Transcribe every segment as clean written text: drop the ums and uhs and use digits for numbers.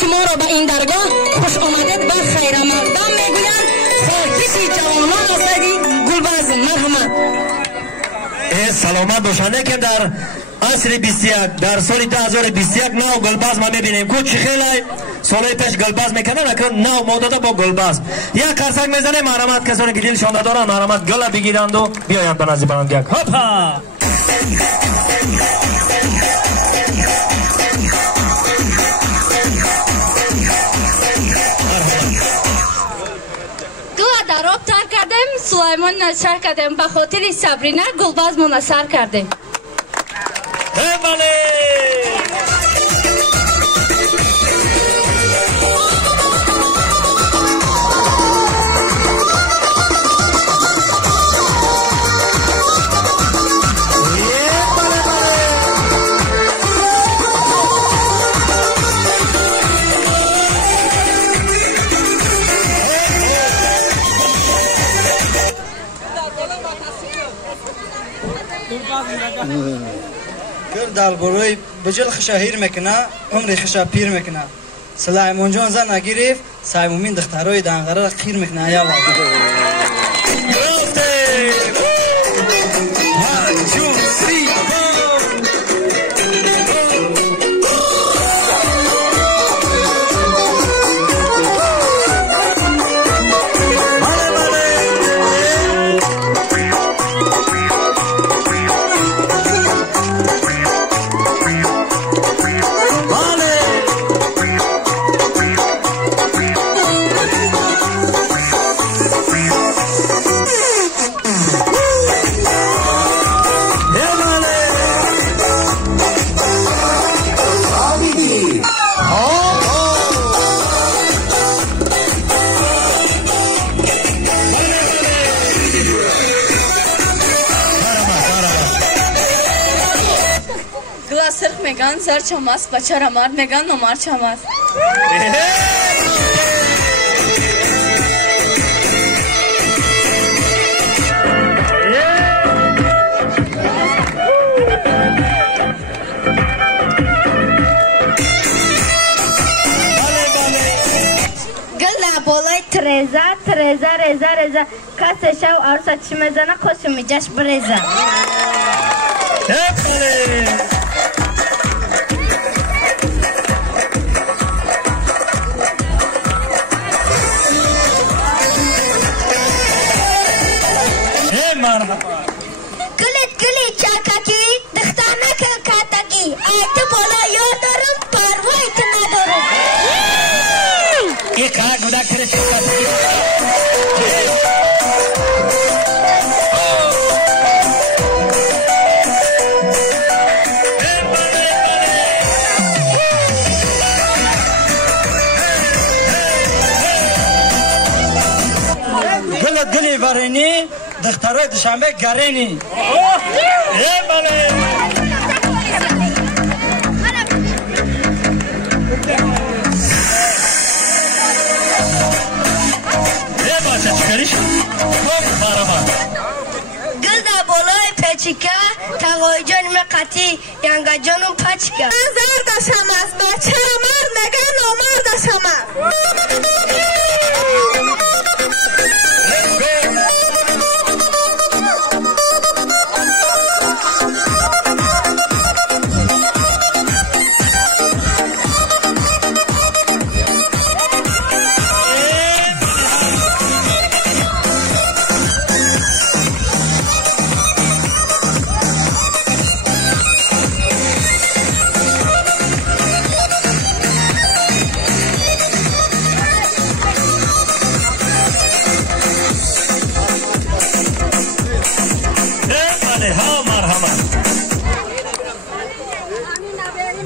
شما را به این درگاه خوش آمدید و خیر مقدم میگویم. خاکشی جوانان آسایدی گلباز. مرحمت. سلامت باشنده که در عصر 21 در سال 2021 نو گلباز ما میبینیم. کوچ خیلی سالهای پیش گلباز میکنن اکنون نو مدت با گلباز یک قرصک میزنه. مرحمت کسانی که دلشان دارن مرحمت گل بگیرند و بیایند به نزد بلندگک. هاپا در آب تر کردیم، سلیمان نشر کردیم، به خاطر صبرینه گلباز منصر کردیم. گل دال بروی بجل خشا هیر میکنه عمری خشا پیر میکنه. سلیمان جان زن نگیرفت سایمومین دختروی دانغره را خیر میکنه. ایا میگن زر چماست بچه را مرد میگن نمار چماست. گل بالای ترزه ترزه رزه رزه کس شو عروسا چی میزنه خوش میجش بریزه. گلت گلی چاکاکی دختانه که کاتاکی ایت بالا یاد دارم پروایت ندارم. یک کار گودا کرد گلت گلی ورینی دختروی دوشنبه گرینی. گل در بالای پچیکه تقای جانم قطی ینگا جانم پچیکه. من زر داشتم از بچه مرد نگه نامرد داشتم از.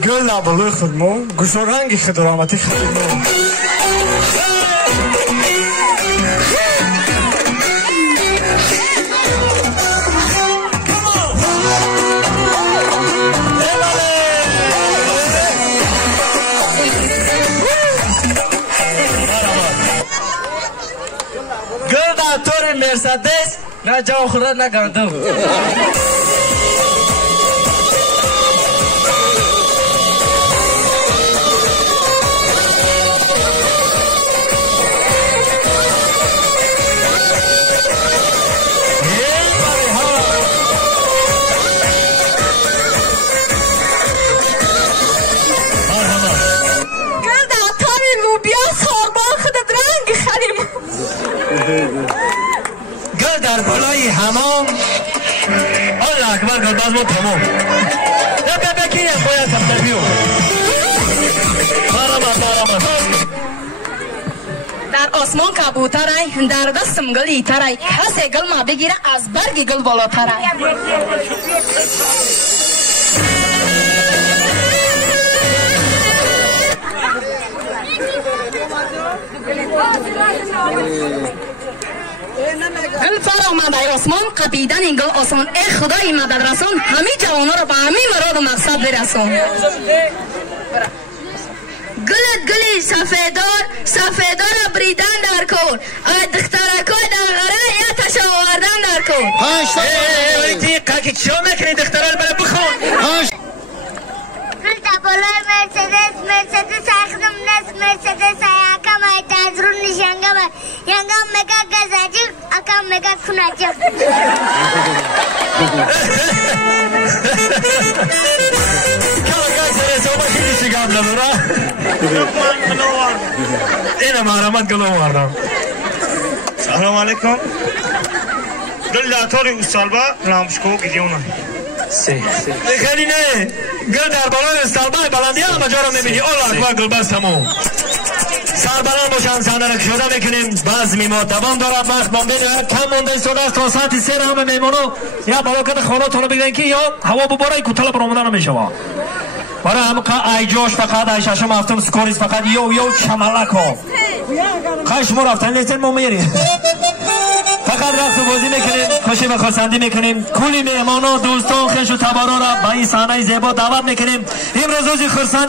گل نبالوی خودمون گوشارنگی خدرامتی خودمون گل در طور مرسدس نه جا خورد نه گندم. گل در بالای حمام الله اکبر گلباز ما تمام نه بکیم باید کم بیو مارامت در آسمان کبوترای در دستم گلی ترای کسی گل ما بگیره از برگ گل بالاترای گل پر آمده آسمان قبیدن این گل آسان ای خدای مدد رسان همه جوانا رو به همه مراد و مقصد برسان گلت گلی سفیدار بریدن در کن دخترکای در غره یا تشاوردن در کن ای قاکی چیو میکنی دخترال بله بخون گل تبالای مرسدس اخدم نس مرسدس اکم ای تازرون نشنگم ینگم مگا گزاجیب اکم مگا کناجیب اینم آرامت گلو واردم سلام علیکم گل داتوری استالبا رامشکو گیلیونه خیلی نه گل در بالای استالبا بلندی هم مجارم نمیدی الله اکبر گل بس تموم سربلان باشن صحنه را شده میکنیم بزمی ما دوام دارد وقت مانده کم مانده شده است تا ساعت 3 همه میمونو یا بالاکت خاناتون رو بگیرن که یا هوا بباره کتل برامدن نمیشوه برای همه ای جوش فقط ای ششم هفتم سکوریز فقط یو چملک ها خشم رفتن لیستن ما میریم فقط رقص و بازی میکنیم خوشی و خواستندی میکنیم کلی مهمان و دوستان خش و تبارا را به این صحنه زیبا دعوت میکنیم امروز روز خرسند